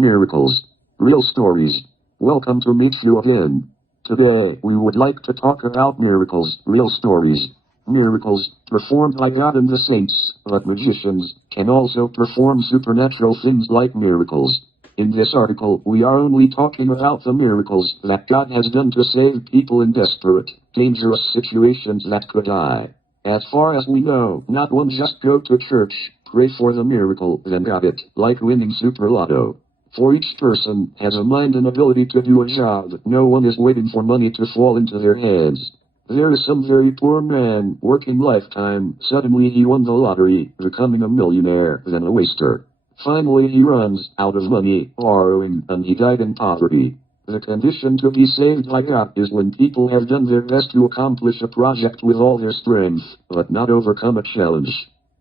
Miracles. Real stories. Welcome to meet you again. Today, we would like to talk about miracles, real stories. Miracles, performed by God and the saints, but magicians can also perform supernatural things like miracles. In this article, we are only talking about the miracles that God has done to save people in desperate, dangerous situations that could die. As far as we know, not one just go to church, pray for the miracle, then got it, like winning Super Lotto. For each person has a mind and ability to do a job. No one is waiting for money to fall into their hands. There is some very poor man, working lifetime, suddenly he won the lottery, becoming a millionaire, then a waster. Finally he runs out of money, borrowing, and he died in poverty. The condition to be saved by God is when people have done their best to accomplish a project with all their strength, but not overcome a challenge.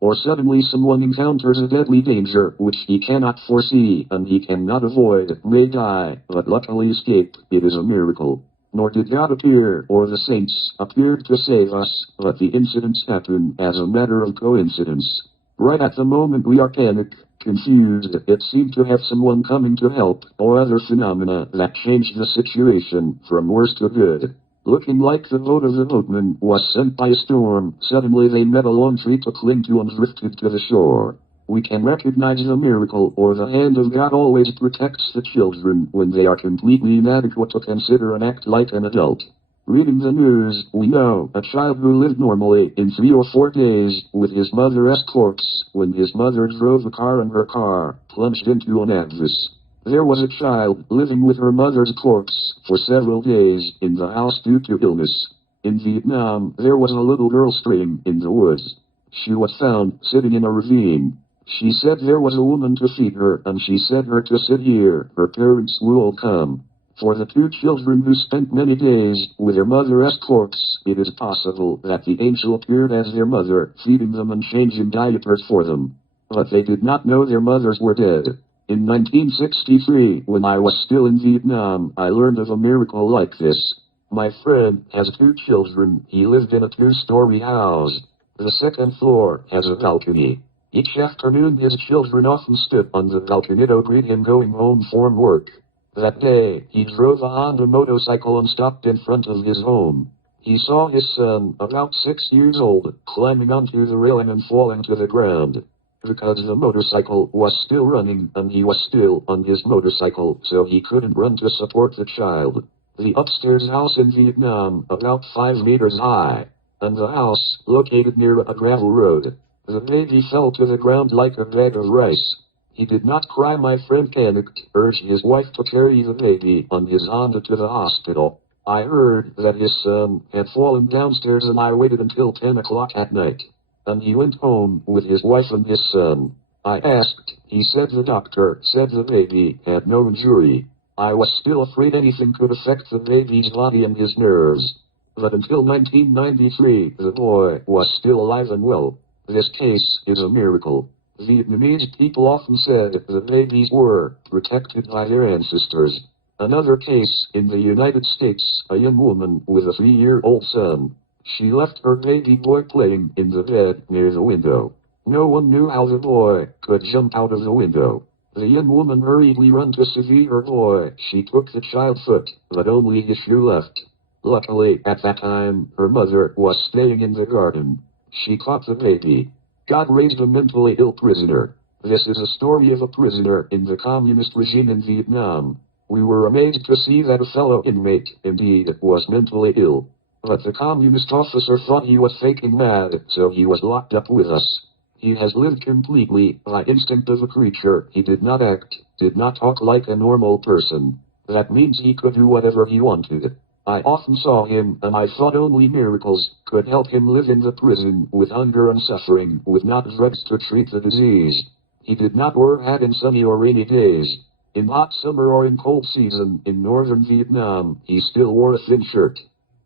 Or suddenly someone encounters a deadly danger which he cannot foresee and he cannot avoid, may die, but luckily escape. It is a miracle. Nor did God appear, or the saints appeared to save us, but the incidents happen as a matter of coincidence. Right at the moment we are panicked, confused, it seemed to have someone coming to help, or other phenomena that changed the situation from worse to good. Looking like the boat of the boatman was sent by a storm, suddenly they met a long tree to cling to and drifted to the shore. We can recognize the miracle, or the hand of God always protects the children when they are completely inadequate to consider and act like an adult. Reading the news, we know a child who lived normally in 3 or 4 days with his mother's corpse when his mother drove a car and her car plunged into an abyss. There was a child living with her mother's corpse for several days in the house due to illness. In Vietnam, there was a little girl straying in the woods. She was found sitting in a ravine. She said there was a woman to feed her, and she said her to sit here. Her parents will come. For the 2 children who spent many days with their mother's corpse, it is possible that the angel appeared as their mother, feeding them and changing diapers for them. But they did not know their mothers were dead. In 1963, when I was still in Vietnam, I learned of a miracle like this. My friend has 2 children. He lived in a 2-story house. The second floor has a balcony. Each afternoon his children often stood on the balcony to greet him going home from work. That day, he drove a Honda motorcycle and stopped in front of his home. He saw his son, about 6 years old, climbing onto the railing and falling to the ground. Because the motorcycle was still running and he was still on his motorcycle, so he couldn't run to support the child. The upstairs house in Vietnam, about 5 meters high, and the house, located near a gravel road. The baby fell to the ground like a bag of rice. He did not cry. My friend panicked, urged his wife to carry the baby on his Honda to the hospital. I heard that his son had fallen downstairs and I waited until 10 o'clock at night. And he went home with his wife and his son. I asked, he said the doctor said the baby had no injury. I was still afraid anything could affect the baby's body and his nerves. But until 1993, the boy was still alive and well. This case is a miracle. Vietnamese people often said the babies were protected by their ancestors. Another case in the United States, a young woman with a 3-year-old son. She left her baby boy playing in the bed near the window. No one knew how the boy could jump out of the window. The young woman hurriedly ran to save her boy. She took the child's foot, but only his shoe left. Luckily, at that time, her mother was staying in the garden. She caught the baby. God raised a mentally ill prisoner. This is a story of a prisoner in the communist regime in Vietnam. We were amazed to see that a fellow inmate, indeed, was mentally ill. But the communist officer thought he was faking mad, so he was locked up with us. He has lived completely by instinct of a creature. He did not act, did not talk like a normal person. That means he could do whatever he wanted. I often saw him, and I thought only miracles could help him live in the prison with hunger and suffering, with not drugs to treat the disease. He did not wear a hat in sunny or rainy days. In hot summer or in cold season in northern Vietnam, he still wore a thin shirt.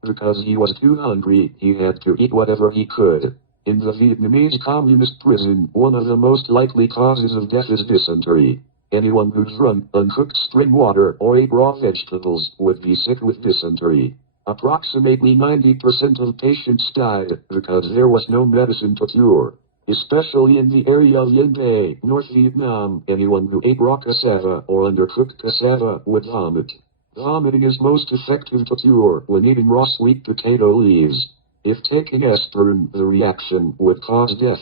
Because he was too hungry, he had to eat whatever he could. In the Vietnamese communist prison, one of the most likely causes of death is dysentery. Anyone who drank uncooked spring water or ate raw vegetables would be sick with dysentery. Approximately 90% of patients died because there was no medicine to cure. especially in the area of Yen Bay, North Vietnam. Anyone who ate raw cassava or undercooked cassava would vomit. Vomiting is most effective to cure when eating raw sweet potato leaves. If taking aspirin, the reaction would cause death.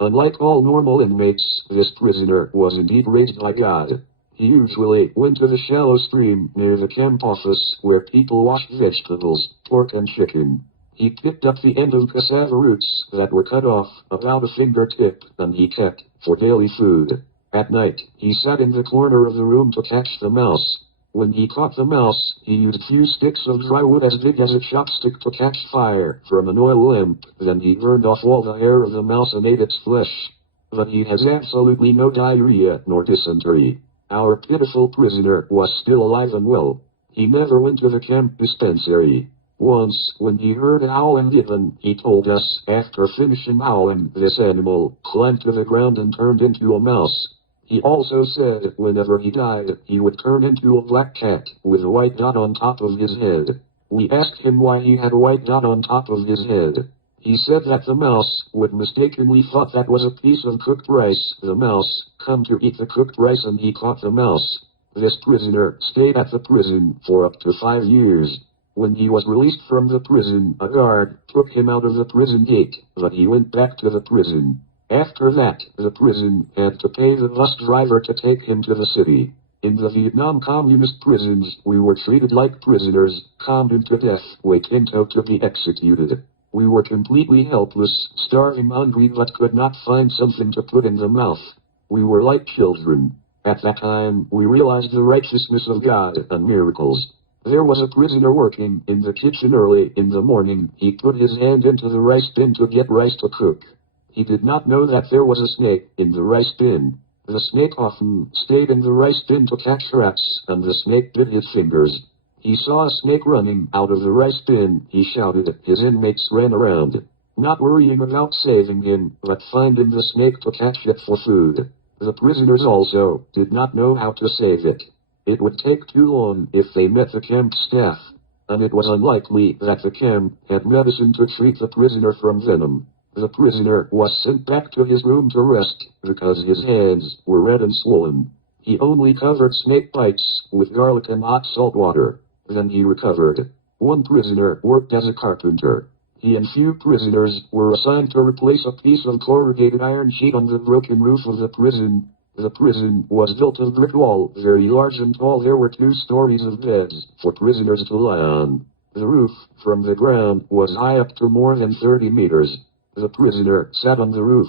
Unlike all normal inmates, this prisoner was indeed raised by God. He usually went to the shallow stream near the camp office where people washed vegetables, pork and chicken. He picked up the end of cassava roots that were cut off about a fingertip, and he kept for daily food. At night, he sat in the corner of the room to catch the mouse. When he caught the mouse, he used a few sticks of dry wood as big as a chopstick to catch fire from an oil lamp. Then he burned off all the hair of the mouse and ate its flesh. But he has absolutely no diarrhea nor dysentery. Our pitiful prisoner was still alive and well. He never went to the camp dispensary. Once, when he heard an owl and given, he told us, after finishing howling, this animal climbed to the ground and turned into a mouse. He also said whenever he died, he would turn into a black cat with a white dot on top of his head. We asked him why he had a white dot on top of his head. He said that the mouse would mistakenly thought that was a piece of cooked rice. The mouse come to eat the cooked rice and he caught the mouse. This prisoner stayed at the prison for up to 5 years. When he was released from the prison, a guard took him out of the prison gate, but he went back to the prison. After that, the prison had to pay the bus driver to take him to the city. In the Vietnam communist prisons, we were treated like prisoners, condemned to death, waiting to be executed. We were completely helpless, starving, hungry, but could not find something to put in the mouth. We were like children. At that time, we realized the righteousness of God and miracles. There was a prisoner working in the kitchen early in the morning. He put his hand into the rice bin to get rice to cook. He did not know that there was a snake in the rice bin. The snake often stayed in the rice bin to catch rats, and the snake bit his fingers. He saw a snake running out of the rice bin. He shouted. His inmates ran around, not worrying about saving him, but finding the snake to catch it for food. The prisoners also did not know how to save it. It would take too long if they met the camp staff, and it was unlikely that the camp had medicine to treat the prisoner from venom. The prisoner was sent back to his room to rest, because his hands were red and swollen. He only covered snake bites with garlic and hot salt water. Then he recovered. One prisoner worked as a carpenter. He and few prisoners were assigned to replace a piece of corrugated iron sheet on the broken roof of the prison. The prison was built of brick wall, very large and tall. There were 2 stories of beds for prisoners to lie on. The roof, from the ground, was high up to more than 30 meters. The prisoner sat on the roof.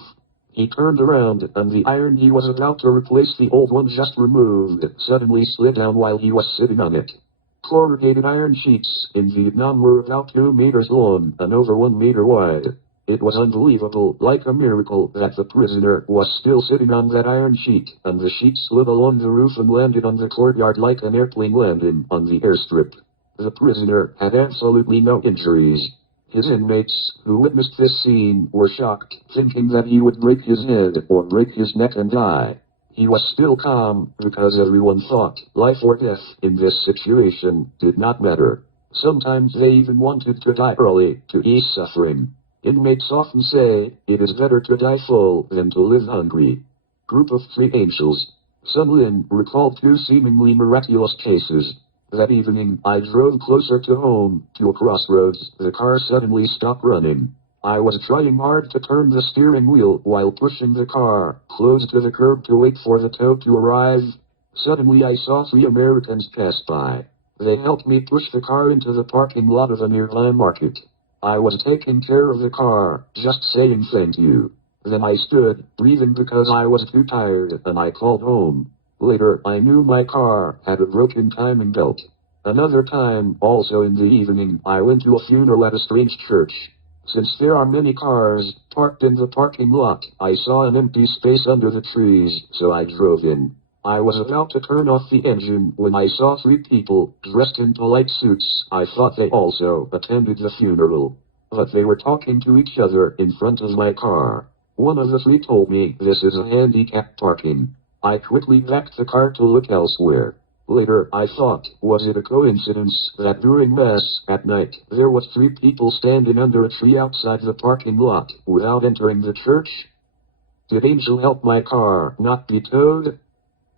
He turned around, and the iron he was about to replace the old one just removed suddenly slid down while he was sitting on it. Corrugated iron sheets in Vietnam were about 2 meters long and over 1 meter wide. It was unbelievable, like a miracle, that the prisoner was still sitting on that iron sheet, and the sheet slid along the roof and landed on the courtyard like an airplane landing on the airstrip. The prisoner had absolutely no injuries. His inmates, who witnessed this scene, were shocked, thinking that he would break his head or break his neck and die. He was still calm, because everyone thought life or death in this situation did not matter. Sometimes they even wanted to die early to ease suffering. Inmates often say, it is better to die full than to live hungry. Group of 3 angels. Sun Lin recalled 2 seemingly miraculous cases. That evening, I drove closer to home, to a crossroads. The car suddenly stopped running. I was trying hard to turn the steering wheel while pushing the car close to the curb to wait for the tow to arrive. Suddenly I saw 3 Americans pass by. They helped me push the car into the parking lot of a nearby market. I was taking care of the car, just saying thank you. Then I stood, breathing because I was too tired, and I called home. Later, I knew my car had a broken timing belt. Another time, also in the evening, I went to a funeral at a strange church. Since there are many cars parked in the parking lot, I saw an empty space under the trees, so I drove in. I was about to turn off the engine when I saw 3 people dressed in polite suits. I thought they also attended the funeral, but they were talking to each other in front of my car. One of the 3 told me this is a handicap parking. I quickly backed the car to look elsewhere. Later, I thought, was it a coincidence that during Mass at night, there was 3 people standing under a tree outside the parking lot without entering the church? Did Angel help my car not be towed?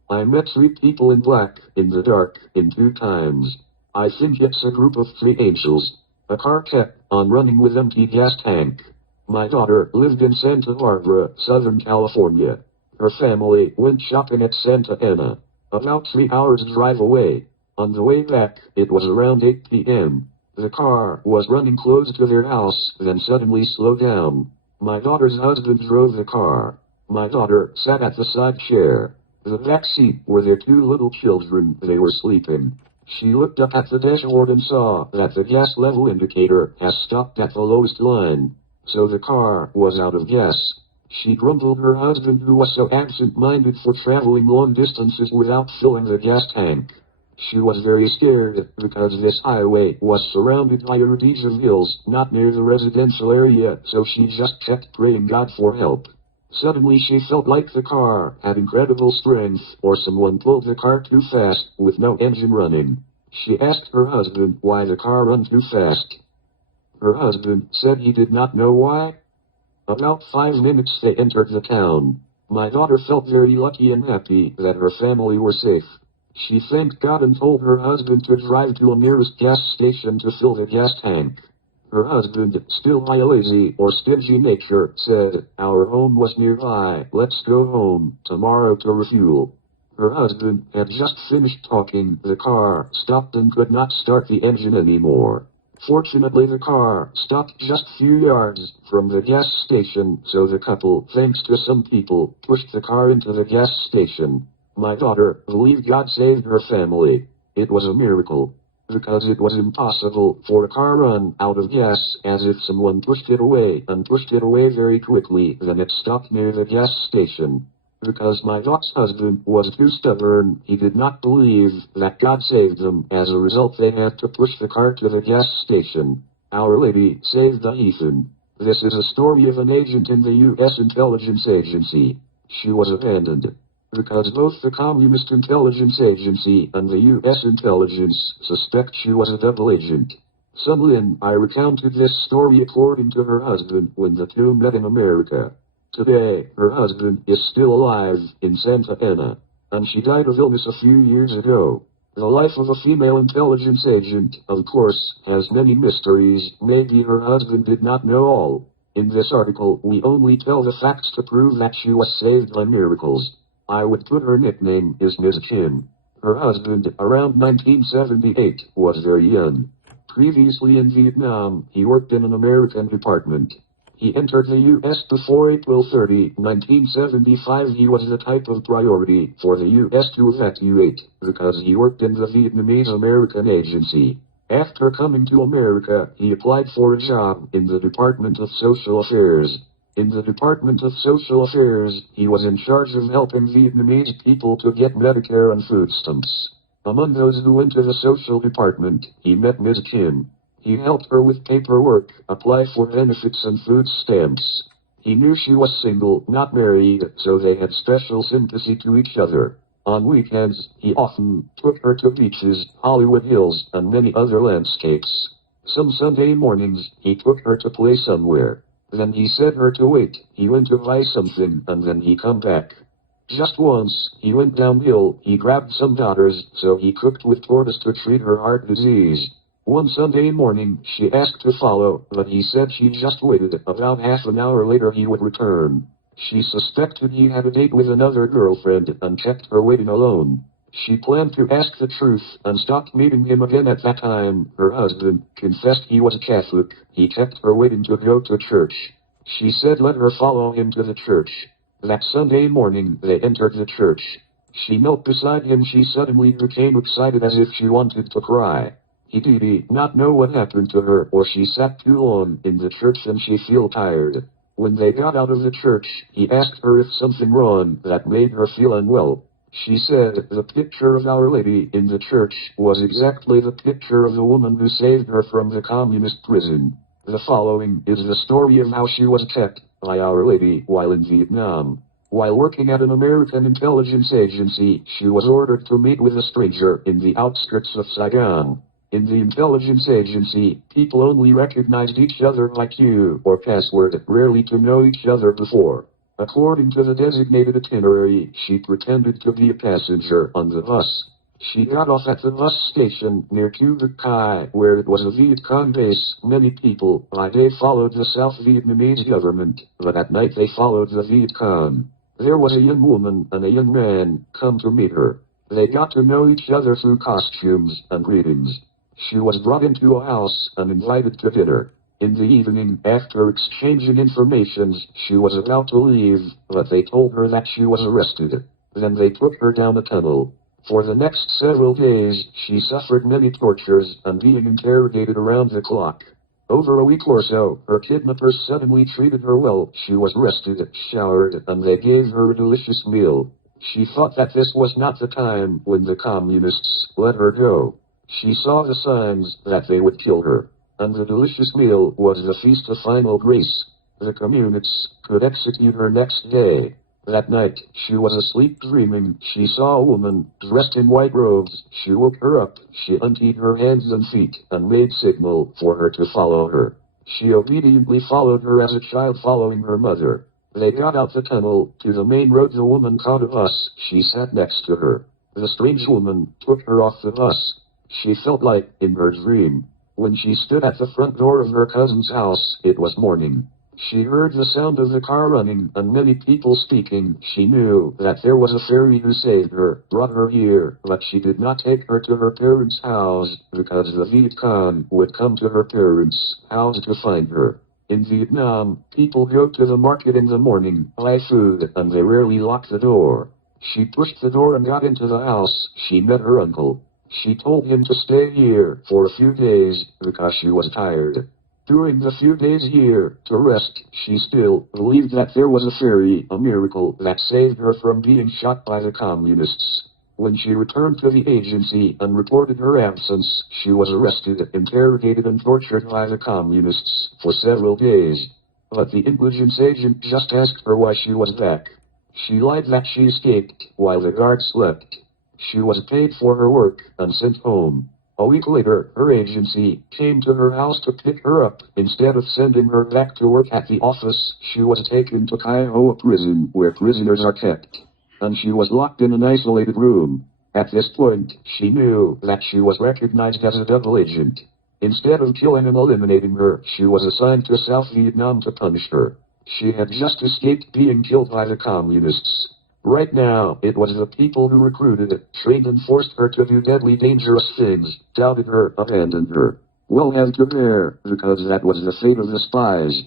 I met 3 people in black, in the dark, in 2 times. I think it's a group of 3 angels. A car kept on running with empty gas tank. My daughter lived in Santa Barbara, Southern California. Her family went shopping at Santa Ana, about 3 hours drive away. On the way back, it was around 8 p.m. The car was running close to their house, then suddenly slowed down. My daughter's husband drove the car. My daughter sat at the side chair. The back seat were their 2 little children. They were sleeping. She looked up at the dashboard and saw that the gas level indicator has stopped at the lowest line. So the car was out of gas. She grumbled her husband, who was so absent-minded for traveling long distances without filling the gas tank. She was very scared, because this highway was surrounded by a ridge of hills, not near the residential area, so she just kept praying God for help. Suddenly she felt like the car had incredible strength, or someone pulled the car too fast, with no engine running. She asked her husband why the car ran too fast. Her husband said he did not know why. About 5 minutes they entered the town. My daughter felt very lucky and happy that her family were safe. She thanked God and told her husband to drive to a nearest gas station to fill the gas tank. Her husband, still by a lazy or stingy nature, said, "Our home was nearby, let's go home tomorrow to refuel." Her husband had just finished talking. The car stopped and could not start the engine anymore. Fortunately, the car stopped just a few yards from the gas station, so the couple, thanks to some people, pushed the car into the gas station. My daughter believed God saved her family. It was a miracle, because it was impossible for a car run out of gas, as if someone pushed it away, and pushed it away very quickly, then it stopped near the gas station. Because my daughter's husband was too stubborn, he did not believe that God saved them. As a result, they had to push the car to the gas station. Our Lady saved the heathen. This is a story of an agent in the U.S. intelligence agency. She was abandoned, because both the Communist Intelligence Agency and the U.S. intelligence suspect she was a double agent. Sun Lin, I recounted this story according to her husband when the 2 met in America. Today, her husband is still alive in Santa Ana, and she died of illness a few years ago. The life of a female intelligence agent, of course, has many mysteries. Maybe her husband did not know all. In this article, we only tell the facts to prove that she was saved by miracles. I would put her nickname is Ms. Chin. Her husband, around 1978, was very young. Previously in Vietnam, he worked in an American department. He entered the U.S. before April 30, 1975. He was the type of priority for the U.S. to evacuate, because he worked in the Vietnamese American Agency. After coming to America, he applied for a job in the Department of Social Affairs. In the Department of Social Affairs, he was in charge of helping Vietnamese people to get Medicare and food stamps. Among those who went to the social department, he met Ms. Chin. He helped her with paperwork, apply for benefits and food stamps. He knew she was single, not married, so they had special sympathy to each other. On weekends, he often took her to beaches, Hollywood Hills, and many other landscapes. Some Sunday mornings, he took her to play somewhere. Then he said her to wait. He went to buy something, and then he come back. Just once, he went downhill. He grabbed some daughters, so he cooked with tortoise to treat her heart disease. One Sunday morning, she asked to follow, but he said she just waited. About half an hour later he would return. She suspected he had a date with another girlfriend, and kept her waiting alone. She planned to ask the truth, and stopped meeting him again at that time. Her husband confessed he was a Catholic. He kept her waiting to go to church. She said let her follow him to the church. That Sunday morning, they entered the church. She knelt beside him. She suddenly became excited, as if she wanted to cry. He did not know what happened to her, or she sat too long in the church and she feel tired. When they got out of the church, he asked her if something wrong that made her feel unwell. She said the picture of Our Lady in the church was exactly the picture of the woman who saved her from the communist prison. The following is the story of how she was kept by Our Lady while in Vietnam. While working at an American intelligence agency, she was ordered to meet with a stranger in the outskirts of Saigon. In the intelligence agency, people only recognized each other by cue or password, rarely to know each other before. According to the designated itinerary, she pretended to be a passenger on the bus. She got off at the bus station near Quebec Kai, where it was a Viet Cong base. Many people by day followed the South Vietnamese government, but at night they followed the Viet Cong. There was a young woman and a young man come to meet her. They got to know each other through costumes and greetings. She was brought into a house and invited to dinner. In the evening, after exchanging information, she was about to leave, but they told her that she was arrested. Then they took her down a tunnel. For the next several days, she suffered many tortures and being interrogated around the clock. Over a week or so, her kidnappers suddenly treated her well. She was rested, showered, and they gave her a delicious meal. She thought that this was not the time when the communists let her go. She saw the signs that they would kill her, and the delicious meal was the feast of final grace. The communists could execute her next day. That night, she was asleep dreaming. She saw a woman dressed in white robes. She woke her up. She untied her hands and feet and made signal for her to follow her. She obediently followed her as a child following her mother. They got out the tunnel to the main road. The woman caught a bus. She sat next to her. The strange woman took her off the bus. She felt like in her dream. When she stood at the front door of her cousin's house, it was morning. She heard the sound of the car running and many people speaking. She knew that there was a fairy who saved her, brought her here, but she did not take her to her parents' house because the Viet Cong would come to her parents' house to find her. In Vietnam, people go to the market in the morning, buy food, and they rarely lock the door. She pushed the door and got into the house. She met her uncle. She told him to stay here for a few days because she was tired. During the few days here to rest, she still believed that there was a fairy, a miracle that saved her from being shot by the communists. When she returned to the agency and reported her absence, she was arrested, interrogated and tortured by the communists for several days. But the intelligence agent just asked her why she was back. She lied that she escaped while the guards slept. She was paid for her work and sent home. A week later, her agency came to her house to pick her up. Instead of sending her back to work at the office, she was taken to Kai Hoa prison, where prisoners are kept. And she was locked in an isolated room. At this point, she knew that she was recognized as a double agent. Instead of killing and eliminating her, she was assigned to South Vietnam to punish her. She had just escaped being killed by the communists. Right now, it was the people who recruited, trained and forced her to do deadly dangerous things, doubted her, abandoned her. Well, have to bear, because that was the fate of the spies.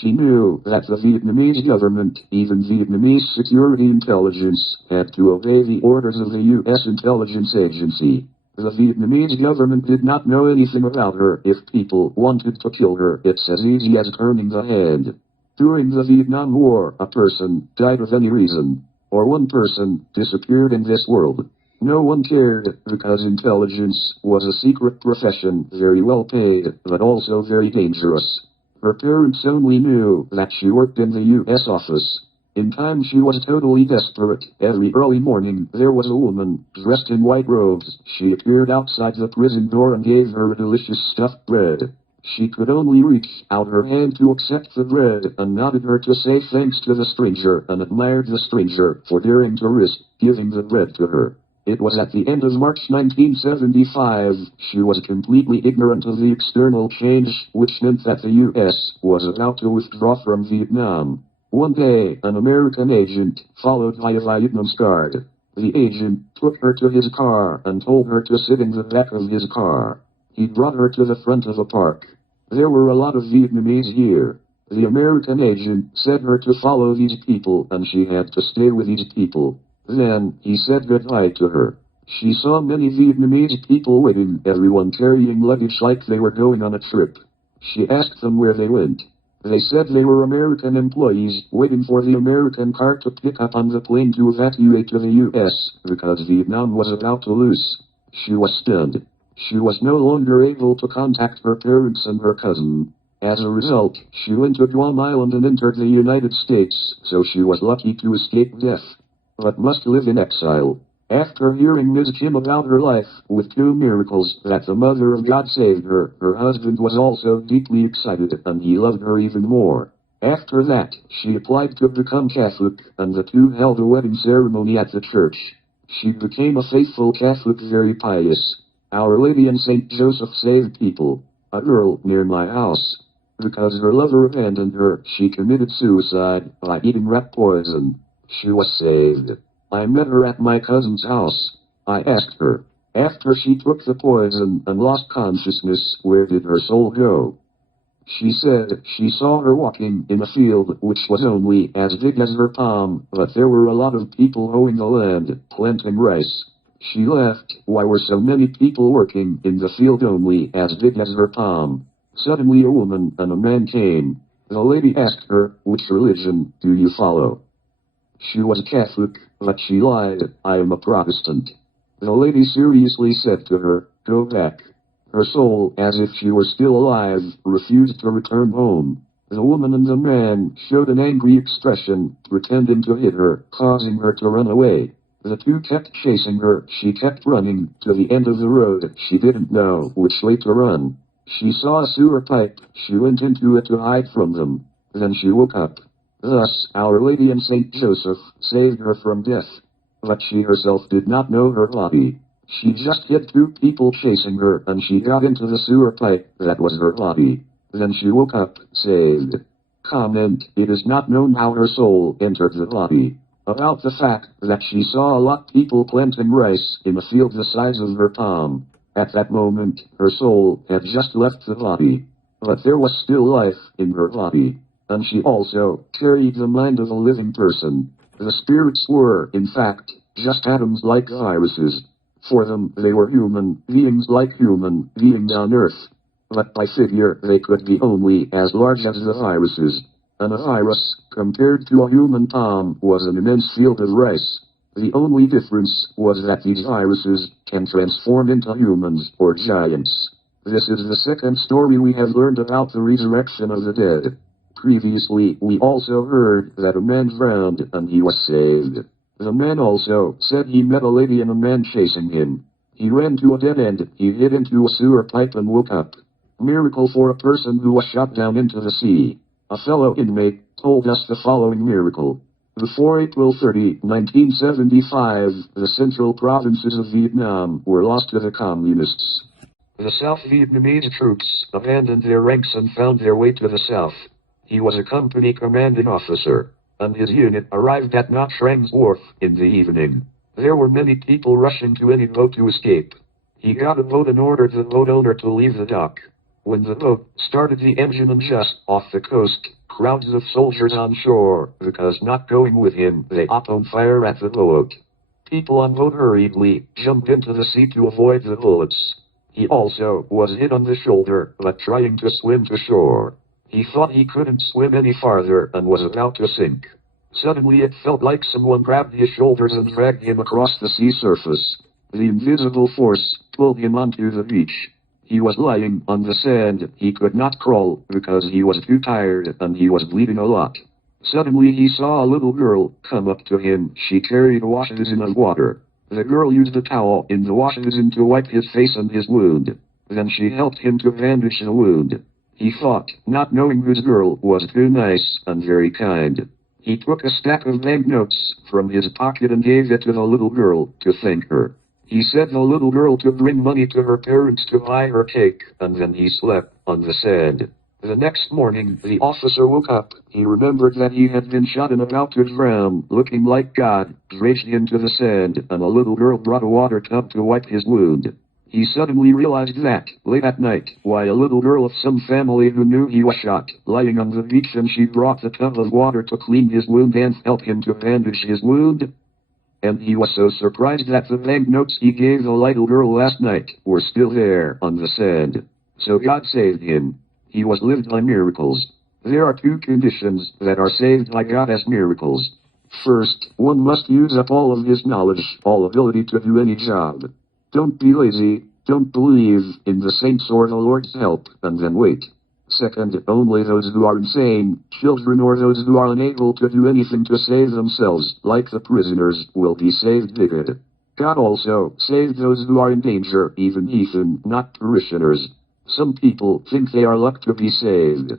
She knew that the Vietnamese government, even Vietnamese security intelligence, had to obey the orders of the U.S. intelligence agency. The Vietnamese government did not know anything about her. If people wanted to kill her, it's as easy as turning the head. During the Vietnam War, a person died of any reason, or one person disappeared in this world. No one cared, because intelligence was a secret profession, very well paid, but also very dangerous. Her parents only knew that she worked in the U.S. office. In time she was totally desperate. Every early morning, there was a woman, dressed in white robes. She appeared outside the prison door and gave her a delicious stuffed bread. She could only reach out her hand to accept the bread and nodded her to say thanks to the stranger and admired the stranger for daring to risk giving the bread to her. It was at the end of March 1975. She was completely ignorant of the external change, which meant that the U.S. was about to withdraw from Vietnam. One day, an American agent, followed by a Vietnamese guard. The agent took her to his car and told her to sit in the back of his car. He brought her to the front of a park. There were a lot of Vietnamese here. The American agent said her to follow these people and she had to stay with these people. Then, he said goodbye to her. She saw many Vietnamese people waiting, everyone carrying luggage like they were going on a trip. She asked them where they went. They said they were American employees waiting for the American car to pick up on the plane to evacuate to the U.S. because Vietnam was about to lose. She was stunned. She was no longer able to contact her parents and her cousin. As a result, she went to Guam Island and entered the United States, so she was lucky to escape death, but must live in exile. After hearing Ms. Kim about her life, with 2 miracles that the Mother of God saved her, her husband was also deeply excited, and he loved her even more. After that, she applied to become Catholic, and the two held a wedding ceremony at the church. She became a faithful Catholic, very pious. Our Lady and Saint Joseph saved people. A girl near my house. Because her lover abandoned her, she committed suicide by eating rat poison. She was saved. I met her at my cousin's house. I asked her, after she took the poison and lost consciousness, where did her soul go? She said she saw her walking in a field which was only as big as her palm, but there were a lot of people hoeing the land, planting rice. She left. Why were so many people working in the field only as big as her palm? Suddenly a woman and a man came. The lady asked her, which religion do you follow? She was Catholic, but she lied. I am a Protestant. The lady seriously said to her, go back. Her soul, as if she were still alive, refused to return home. The woman and the man showed an angry expression, pretending to hit her, causing her to run away. The two kept chasing her. She kept running to the end of the road. She didn't know which way to run. She saw a sewer pipe. She went into it to hide from them. Then she woke up. Thus, Our Lady and Saint Joseph saved her from death. But she herself did not know her body. She just hit two people chasing her, and she got into the sewer pipe. That was her body. Then she woke up, saved. Comment: it is not known how her soul entered the body. About the fact that she saw a lot of people planting rice in a field the size of her palm. At that moment, her soul had just left the body. But there was still life in her body. And she also carried the mind of a living person. The spirits were, in fact, just atoms like viruses. For them, they were human beings like human beings on Earth. But by figure, they could be only as large as the viruses. And a virus, compared to a human palm, was an immense field of rice. The only difference was that these viruses can transform into humans or giants. This is the second story we have learned about the resurrection of the dead. Previously, we also heard that a man drowned and he was saved. The man also said he met a lady and a man chasing him. He ran to a dead end. He hid into a sewer pipe and woke up. Miracle for a person who was shot down into the sea. A fellow inmate told us the following miracle. Before April 30, 1975, the central provinces of Vietnam were lost to the communists. The South Vietnamese troops abandoned their ranks and found their way to the south. He was a company commanding officer, and his unit arrived at Nha Trang's wharf in the evening. There were many people rushing to any boat to escape. He got a boat and ordered the boat owner to leave the dock. When the boat started the engine and just off the coast, crowds of soldiers on shore, because not going with him, they opened fire at the boat. People on boat hurriedly jumped into the sea to avoid the bullets. He also was hit on the shoulder, but trying to swim to shore. He thought he couldn't swim any farther and was about to sink. Suddenly it felt like someone grabbed his shoulders and dragged him across the sea surface. The invisible force pulled him onto the beach. He was lying on the sand. He could not crawl because he was too tired and he was bleeding a lot. Suddenly he saw a little girl come up to him. She carried a wash basin of water. The girl used a towel in the wash basin to wipe his face and his wound. Then she helped him to bandage the wound. He thought, not knowing this girl was too nice and very kind. He took a stack of banknotes from his pocket and gave it to the little girl to thank her. He said the little girl to bring money to her parents to buy her cake, and then he slept on the sand. The next morning, the officer woke up. He remembered that he had been shot and about to drown. Looking like God, dragged him to the sand, and a little girl brought a water tub to wipe his wound. He suddenly realized that, late at night, while a little girl of some family who knew he was shot, lying on the beach, and she brought the tub of water to clean his wound and help him to bandage his wound. And he was so surprised that the banknotes he gave the little girl last night were still there on the sand. So God saved him. He was lived by miracles. There are two conditions that are saved by God as miracles. First, one must use up all of his knowledge, all ability to do any job. Don't be lazy, don't believe in the saints or the Lord's help, and then wait. Second, only those who are insane, children or those who are unable to do anything to save themselves, like the prisoners, will be saved. God also saved those who are in danger, even heathen, not parishioners. Some people think they are lucky to be saved.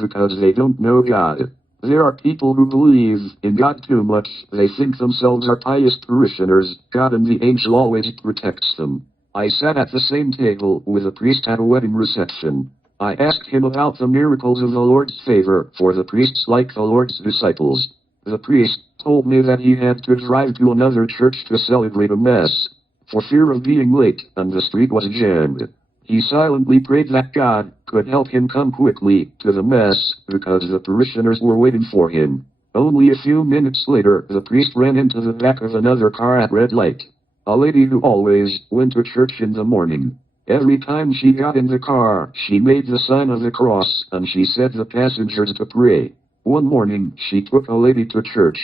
because they don't know God. There are people who believe in God too much, they think themselves are pious parishioners. God and the angel always protects them. I sat at the same table with a priest at a wedding reception. I asked him about the miracles of the Lord's favor for the priests like the Lord's disciples. The priest told me that he had to drive to another church to celebrate a mass, for fear of being late, and the street was jammed. He silently prayed that God could help him come quickly to the mass, because the parishioners were waiting for him. Only a few minutes later, the priest ran into the back of another car at red light. A lady who always went to church in the morning. Every time she got in the car, she made the sign of the cross, and she said the passengers to pray. One morning, she took a lady to church.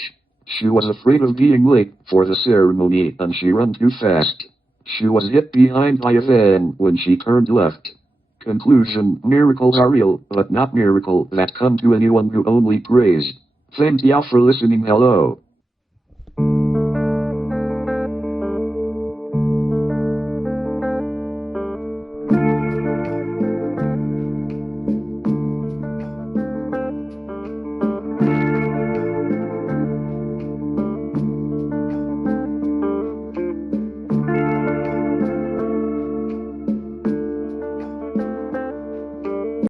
She was afraid of being late for the ceremony, and she ran too fast. She was hit behind by a van when she turned left. Conclusion: miracles are real, but not miracles that come to anyone who only prays. Thank you for listening. Hello.